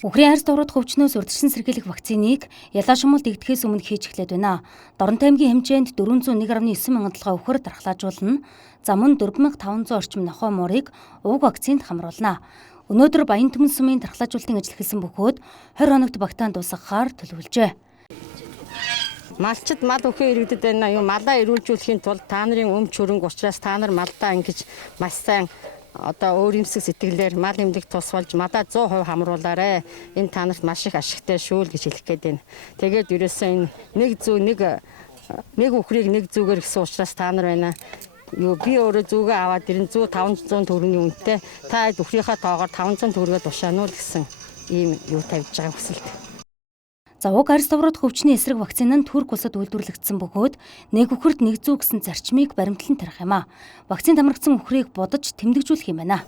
Үхрийн арьс дурууд хөвчнөөс урьдчилан сэргийлэх вакциныг ялаа шумуулд игдэхээс өмнө хийж эхлээд байна. Дорнтой аймгийн хэмжээнд 401.9 мянган толгой үхэр дархлаажуулна. За мөн 4500 орчим нохой муурыг уг вакцинд хамруулна. Өнөөдөр Баян Түмэн сумын дархлаажуулалтын ажил эхэлсэн бөгөөд 20 хоногт багтаан дуусгахаар төлөвлөжээ. Малчид мал өхөө иргэдэд байна. Юу малаа ирүүлжүүлэхийн тулд та нарын өмч хөрөнгө учраас та нар малдаа ингэж маш сайн өөр юмсэг сэтгэлээр мал эмнэлэг тус болж малаа 100% хамруулаарэ. Энэ та нарт маш их ашигтай шүү л гэж хэлэх гээд байна. Тэгээд ерөөсөө энэ нэг үхрийг нэг зүгээр гэсэн учраас та нар байна. Юу би өөрөө зүгээ аваад ирэн 500 төгрөгийн үнэтэй та үхрийнхаа тоогоор 500 төгрөгөө тушаануул гэсэн ийм юу тавьж байгаа хүсэлт. За уг арьс дурууд хөвчний эсрэг вакцин нь Турк улсад үйлдвэрлэгдсэн бөгөөд нэг үхэрд нэг зүү гэсэн зарчмыг баримтлан тарих юм а. Вакцинд хамрагдсан үхрийг будаж тэмдэгжүүлэх юм байна.